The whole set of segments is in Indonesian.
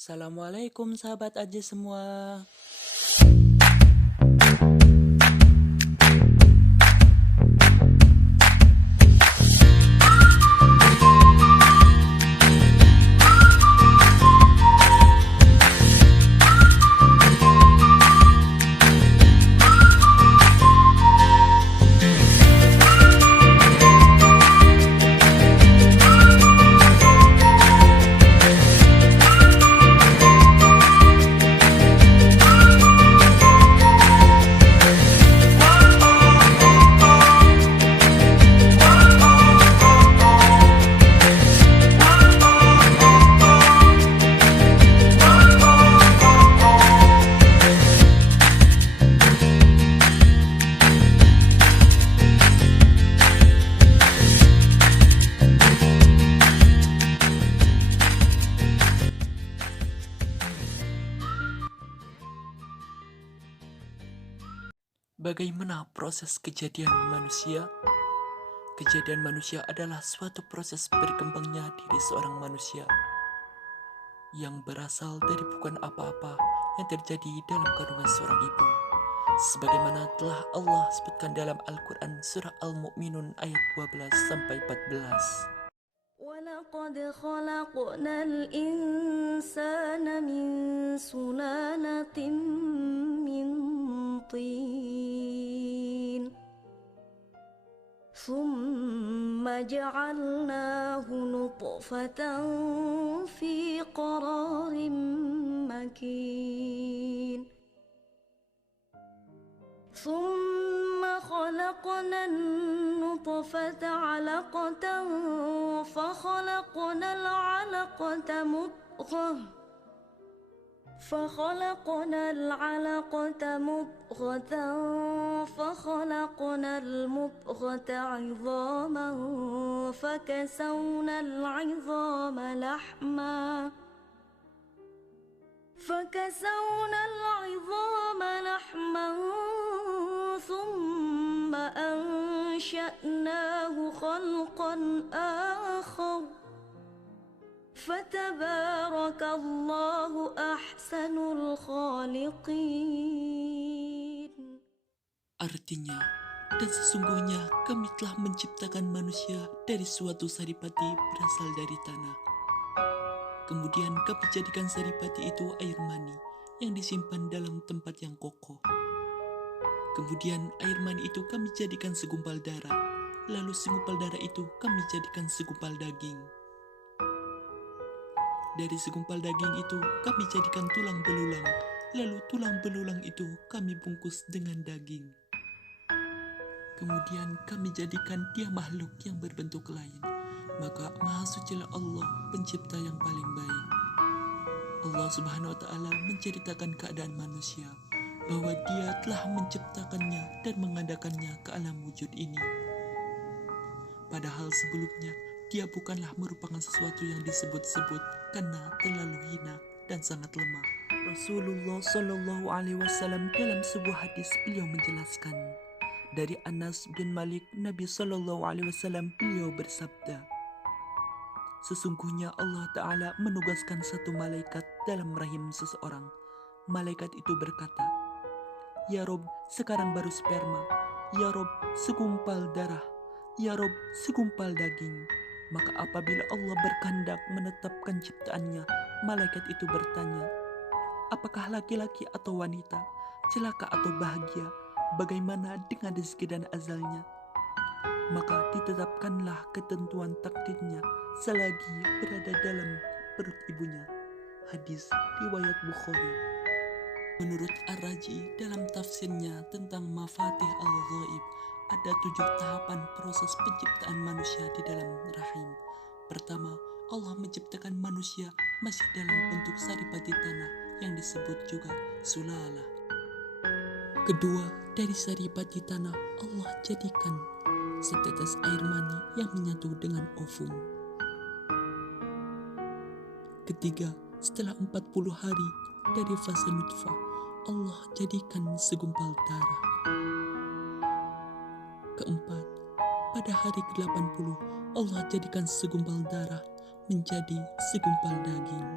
Assalamualaikum sahabat Aji semua. Bagaimana proses kejadian manusia? Kejadian manusia adalah suatu proses berkembangnya diri seorang manusia yang berasal dari bukan apa-apa yang terjadi dalam kandungan seorang ibu. Sebagaimana telah Allah sebutkan dalam Al-Quran surah Al-Mu'minun ayat 12-14. وَلَقَدْ خَلَقْنَا الْإِنسَانَ مِنْ سُلَالَةٍ مِنْ طِينٍ ثُمَّ جَعَلْنَاهُ نُطْفَةً فِي قَرَارٍ مَكِينٍ ثُمَّ خَلَقْنَا النُّطْفَةَ عَلَقَةً فَخَلَقْنَا الْعَلَقَةَ مُضْغَةً فَخَلَقْنَا الْمُضْغَةَ عِظَامًا فَكَسَوْنَا الْعِظَامَ لَحْمًا ثُمَّ أَنشَأْنَاهُ خَلْقًا آخَرَ فَتَبَارَكَ اللَّهُ أَحْسَنُ الْخَالِقِينَ. Artinya, dan sesungguhnya kami telah menciptakan manusia dari suatu saripati berasal dari tanah. Kemudian kami jadikan saripati itu air mani yang disimpan dalam tempat yang kokoh. Kemudian air mani itu kami jadikan segumpal darah. Lalu segumpal darah itu kami jadikan segumpal daging. Dari segumpal daging itu kami jadikan tulang belulang. Lalu tulang belulang itu kami bungkus dengan daging. Kemudian kami jadikan dia makhluk yang berbentuk lain. Maka Maha Sucilah Allah, pencipta yang paling baik. Allah Subhanahu wa Ta'ala menceritakan keadaan manusia, bahwa Dia telah menciptakannya dan mengadakannya ke alam wujud ini. Padahal sebelumnya Dia bukanlah merupakan sesuatu yang disebut-sebut karena terlalu hina dan sangat lemah. Rasulullah Shallallahu Alaihi Wasallam dalam sebuah hadis beliau menjelaskan, dari Anas bin Malik, Nabi Shallallahu Alaihi Wasallam beliau bersabda, sesungguhnya Allah Ta'ala menugaskan satu malaikat dalam rahim seseorang. Malaikat itu berkata, "Ya Rob, sekarang baru sperma. Ya Rob, segumpal darah. Ya Rob, segumpal daging." Maka apabila Allah berkehendak menetapkan ciptaannya, malaikat itu bertanya, "Apakah laki-laki atau wanita? Celaka atau bahagia? Bagaimana dengan rezeki dan azalnya?" Maka ditetapkanlah ketentuan takdirnya selagi berada dalam perut ibunya. Hadis riwayat Bukhari. Menurut Ar-Raji dalam tafsirnya tentang Mafatih Al-Ghaib, ada 7 tahapan proses penciptaan manusia di dalam rahim. Pertama, Allah menciptakan manusia masih dalam bentuk saripati tanah yang disebut juga sulalah. Kedua, dari saripati tanah Allah jadikan setetes air mani yang menyatu dengan ovum. Ketiga, setelah 40 hari dari fase nutfah, Allah jadikan segumpal darah. Keempat, pada hari ke-80 Allah jadikan segumpal darah menjadi segumpal daging.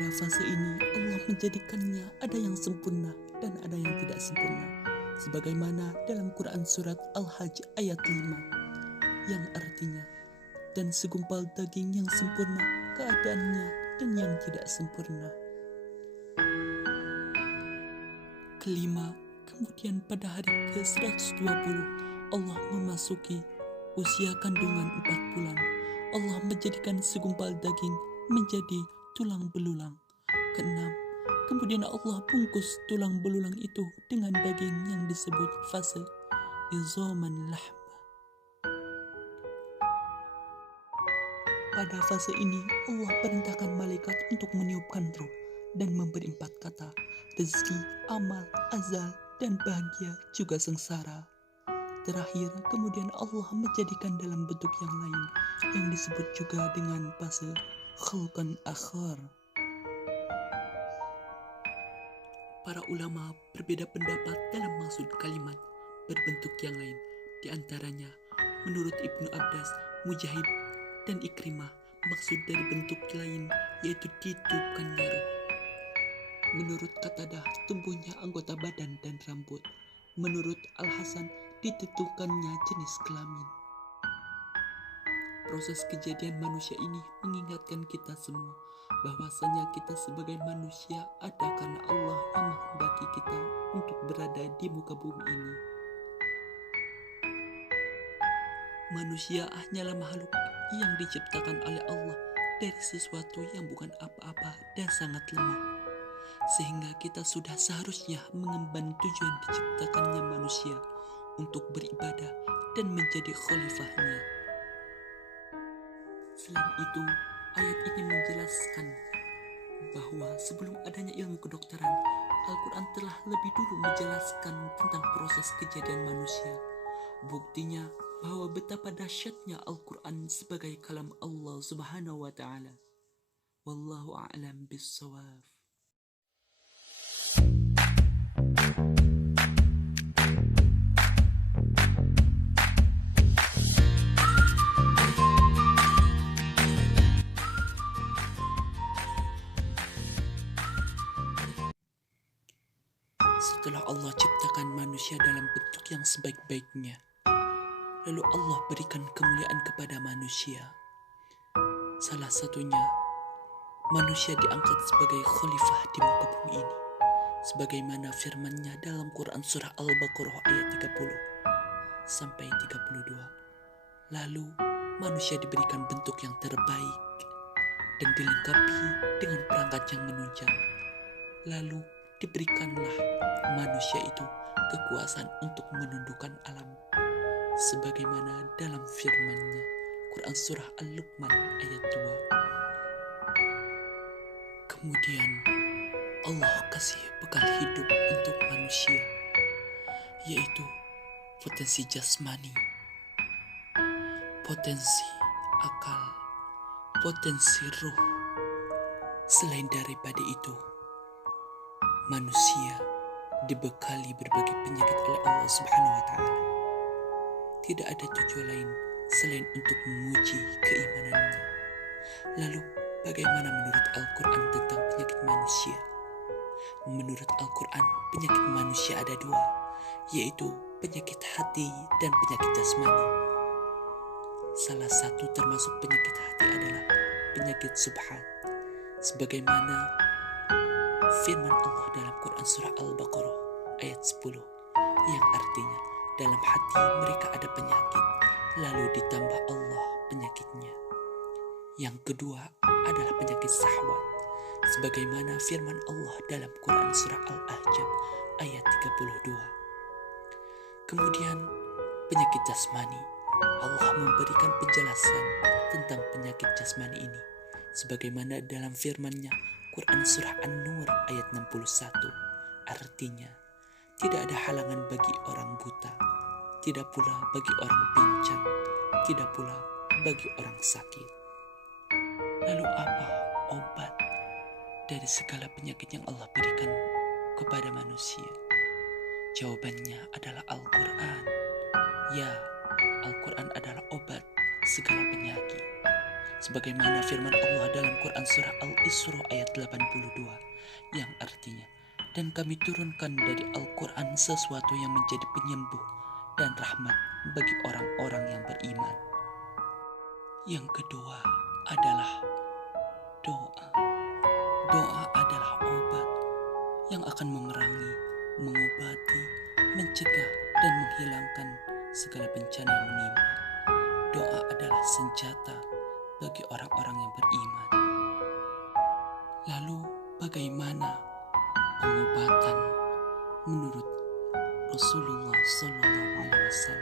Pada fase ini Allah menjadikannya ada yang sempurna dan ada yang tidak sempurna, sebagaimana dalam Quran surat Al-Hajj ayat 5 yang artinya, dan segumpal daging yang sempurna keadaannya dan yang tidak sempurna. Kelima, kemudian pada hari ke-120 Allah memasuki usia kandungan 4 bulan. Allah menjadikan segumpal daging menjadi tulang belulang. Keenam, kemudian Allah bungkus tulang belulang itu dengan daging yang disebut fase izoman lahm. Pada fase ini Allah perintahkan malaikat untuk meniupkan ruh dan memberi 4 kata: rezeki, amal, azal, dan bahagia juga sengsara. Terakhir, kemudian Allah menjadikan dalam bentuk yang lain yang disebut juga dengan fase khalqan akhar. Para ulama berbeda pendapat dalam maksud kalimat berbentuk yang lain. Di antaranya, menurut Ibnu Abbas, Mujahid, dan Ikrimah, maksud dari bentuk lain yaitu ditiupkannya ruh. Menurut Qatadah, tumbuhnya anggota badan dan rambut. Menurut Al-Hasan, ditentukannya jenis kelamin. Proses kejadian manusia ini mengingatkan kita semua bahwasanya kita sebagai manusia ada karena Allah yang menghendaki kita untuk berada di muka bumi ini. Manusia hanyalah makhluk yang diciptakan oleh Allah dari sesuatu yang bukan apa-apa dan sangat lemah. Sehingga kita sudah seharusnya mengemban tujuan diciptakannya manusia untuk beribadah dan menjadi khalifahnya. Selain itu, ayat ini menjelaskan bahwa sebelum adanya ilmu kedokteran, Al-Quran telah lebih dulu menjelaskan tentang proses kejadian manusia. Buktinya bahwa betapa dahsyatnya Al-Quran sebagai kalam Allah Subhanahu wa Ta'ala. Wallahu a'lam bis-shawab. Setelah Allah ciptakan manusia dalam bentuk yang sebaik-baiknya, lalu Allah berikan kemuliaan kepada manusia. Salah satunya, manusia diangkat sebagai khalifah di muka bumi ini, sebagaimana firman-Nya dalam Quran surah Al-Baqarah ayat 30 sampai 32. Lalu manusia diberikan bentuk yang terbaik dan dilengkapi dengan perangkat yang menunjang. Lalu diberikanlah manusia itu kekuasaan untuk menundukkan alam, sebagaimana dalam firman-Nya Quran surah Al-Luqman ayat 2. Kemudian Allah kasih bekal hidup untuk manusia, yaitu potensi jasmani, potensi akal, potensi ruh. Selain daripada itu, manusia dibekali berbagai penyakit oleh Allah Subhanahu wa Ta'ala. Tidak ada tujuan lain selain untuk menguji keimanannya. Lalu, bagaimana menurut Al-Quran tentang penyakit manusia? Menurut Al-Quran, penyakit manusia ada 2, yaitu penyakit hati dan penyakit jasmani. Salah satu termasuk penyakit hati adalah penyakit subhat, sebagaimana firman Allah dalam Quran surah Al-Baqarah ayat 10 yang artinya dalam hati mereka ada penyakit, lalu ditambah Allah penyakitnya. Yang kedua adalah penyakit syahwat, sebagaimana firman Allah dalam Quran surah Al-Ahzab ayat 32. Kemudian penyakit jasmani, Allah memberikan penjelasan tentang penyakit jasmani ini, sebagaimana dalam firman-Nya Quran surah An-Nur ayat 61. Artinya, tidak ada halangan bagi orang buta, tidak pula bagi orang pincang, tidak pula bagi orang sakit. Lalu apa obat dari segala penyakit yang Allah berikan kepada manusia? Jawabannya adalah Al-Quran. Ya, Al-Quran adalah obat segala penyakit. sebagaimana firman Allah dalam Quran surah Al-Isra ayat 82 yang artinya, dan kami turunkan dari Al-Quran sesuatu yang menjadi penyembuh dan rahmat bagi orang-orang yang beriman. Yang kedua adalah doa. Doa adalah obat yang akan memerangi, mengobati, mencegah, dan menghilangkan segala bencana yang menimpa. Doa adalah senjata bagi orang-orang yang beriman. Lalu bagaimana pengobatan menurut Rasulullah SAW?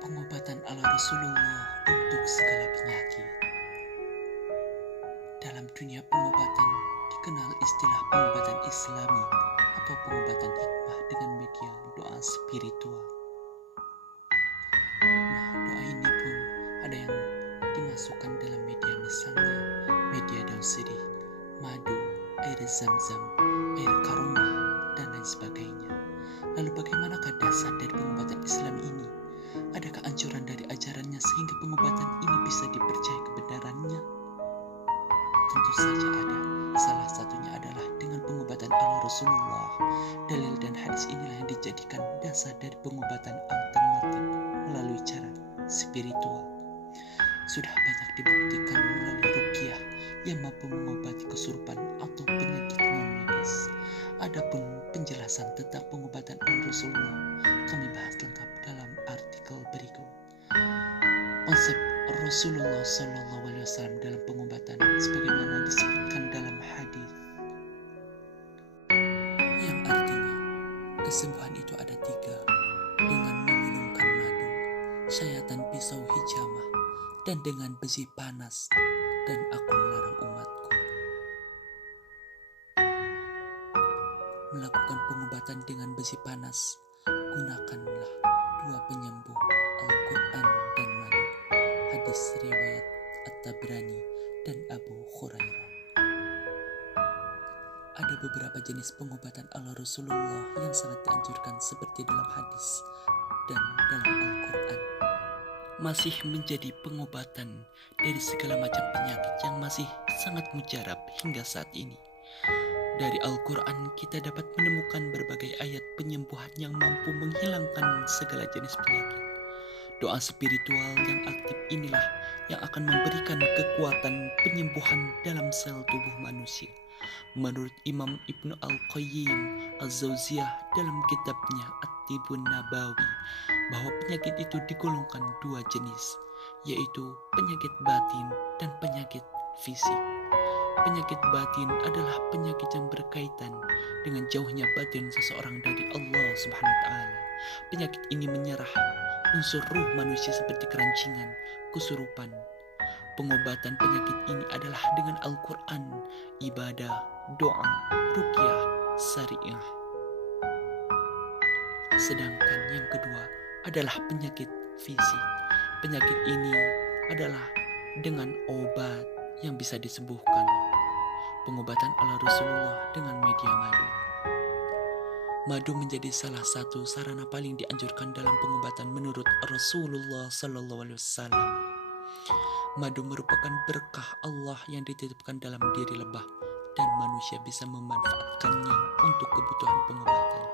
Pengobatan ala Rasulullah untuk segala penyakit. Dalam dunia pengobatan dikenal istilah pengobatan Islami atau pengobatan hikmah dengan media doa spiritual. Nah, doa ini pun ada yang dimasukkan dalam media, misalnya media daun sirih, madu, air zam-zam, air karomah, dan lain sebagainya. Lalu bagaimanakah dasar dari pengobatan Islam ini? Adakah anjuran dari ajarannya sehingga pengobatan ini bisa dipercaya kebenarannya? Tentu saja ada. Salah satunya adalah dengan pengobatan ala Rasulullah. Dalil dan hadis inilah yang dijadikan dasar dari pengobatan alternatif melalui cara spiritual. Sudah banyak dibuktikan melalui ruqyah yang mampu mengobati kesurupan atau penyakit non-medis. Adapun penjelasan tentang pengobatan ala Rasulullah kami bahas lengkap dalam artikel berikut. Konsep Rasulullah SAW dalam pengobatan sebagaimana disebutkan dalam hadis, yang artinya kesembuhan itu ada 3, dengan meminumkan madu, sayatan pisau hijamah, dan dengan besi panas, dan aku melarang umatku melakukan pengobatan dengan besi panas. Gunakanlah 2 penyembuh, Al-Quran dan madu. Hadis riwayat At-Tabrani dan Abu Hurairah. Ada beberapa jenis pengobatan ala Rasulullah yang sangat dianjurkan seperti dalam hadis dan dalam Al-Quran. Masih menjadi pengobatan dari segala macam penyakit yang masih sangat mujarab hingga saat ini. Dari Al-Quran kita dapat menemukan berbagai ayat penyembuhan yang mampu menghilangkan segala jenis penyakit. Doa spiritual yang aktif inilah yang akan memberikan kekuatan penyembuhan dalam sel tubuh manusia. Menurut Imam Ibnu Al-Qayyim Al-Zawziyah dalam kitabnya At-Tibun Nabawi, bahwa penyakit itu digolongkan 2 jenis, yaitu penyakit batin dan penyakit fisik. Penyakit batin adalah penyakit yang berkaitan dengan jauhnya batin seseorang dari Allah Subhanahu wa Ta'ala. Penyakit ini menyerah unsur ruh manusia seperti kerancingan, kesurupan. Pengobatan penyakit ini adalah dengan Al-Quran, ibadah, doa, ruqyah, syariah. Sedangkan yang kedua adalah penyakit fisik. Penyakit ini adalah dengan obat yang bisa disembuhkan. Pengobatan ala Rasulullah dengan media madu. Madu menjadi salah satu sarana paling dianjurkan dalam pengobatan menurut Rasulullah SAW. Madu merupakan berkah Allah yang dititipkan dalam diri lebah, dan manusia bisa memanfaatkannya untuk kebutuhan pengobatan.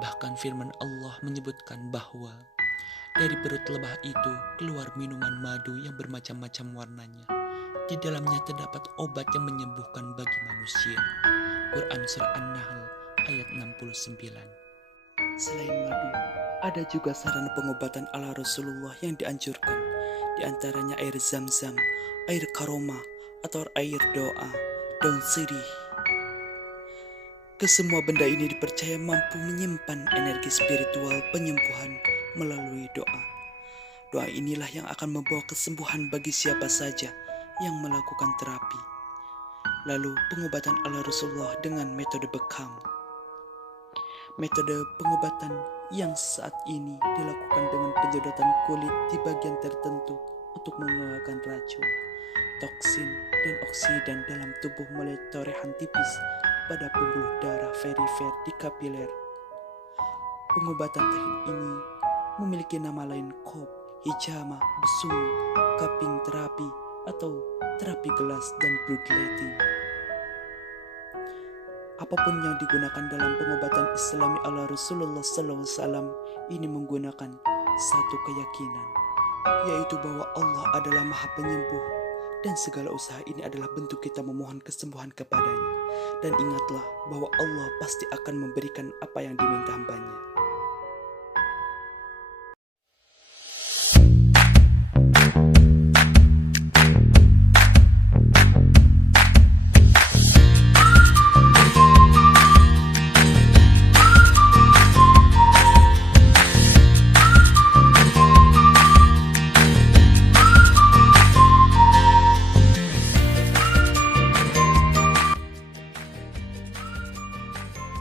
Bahkan firman Allah menyebutkan bahwa dari perut lebah itu keluar minuman madu yang bermacam-macam warnanya. Di dalamnya terdapat obat yang menyembuhkan bagi manusia. Quran Surah An-Nahl ayat 69. Selain madu, ada juga sarana pengobatan ala Rasulullah yang dianjurkan. Di antaranya air zam-zam, air karomah, atau air doa, daun sirih. Kesemua benda ini dipercaya mampu menyimpan energi spiritual penyembuhan melalui doa. Doa inilah yang akan membawa kesembuhan bagi siapa saja yang melakukan terapi. Lalu pengobatan ala Rasulullah dengan metode bekam. Metode pengobatan yang saat ini dilakukan dengan penyedotan kulit di bagian tertentu untuk mengeluarkan racun, toksin, dan oksidan dalam tubuh melalui torehan tipis pada pembuluh darah perifer di kapiler. Pengobatan teknik ini memiliki nama lain kop, hijama, besung, kaping terapi, atau terapi gelas dan bloodletting. Apapun yang digunakan dalam pengobatan Islami ala Rasulullah SAW ini menggunakan satu keyakinan, yaitu bahwa Allah adalah Maha Penyembuh dan segala usaha ini adalah bentuk kita memohon kesembuhan kepadanya. Dan ingatlah bahwa Allah pasti akan memberikan apa yang diminta hambanya.